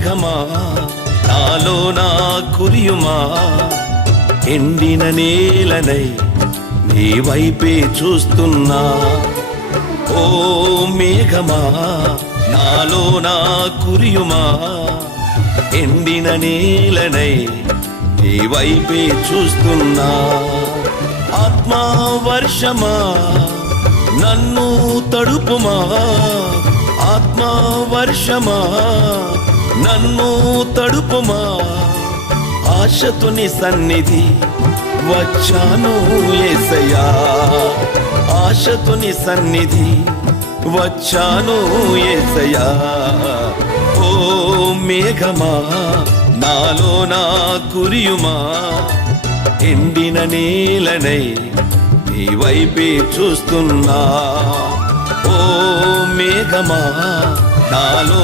మేఘమా నాలో నా కురియుమా, ఎండిన నేలనై నీ వైపే చూస్తున్నా. ఓ మేఘమా నాలో నా కురియుమా, ఎండిన నేలనై నీ వైపే చూస్తున్నా. ఆత్మా వర్షమా నన్ను తడుపుమా, ఆత్మా వర్షమా నన్ను తడుపుమా. ఆశతో నీ సన్నిధి వచ్చాను యేసయ్యా, ఆశతో నీ సన్నిధి వచ్చాను యేసయ్యా. ఓ మేఘమా నాలో నా కురియుమా, ఎండిన నేలనై నీ వైపే చూస్తున్నా. ఓ మేఘమా నాలో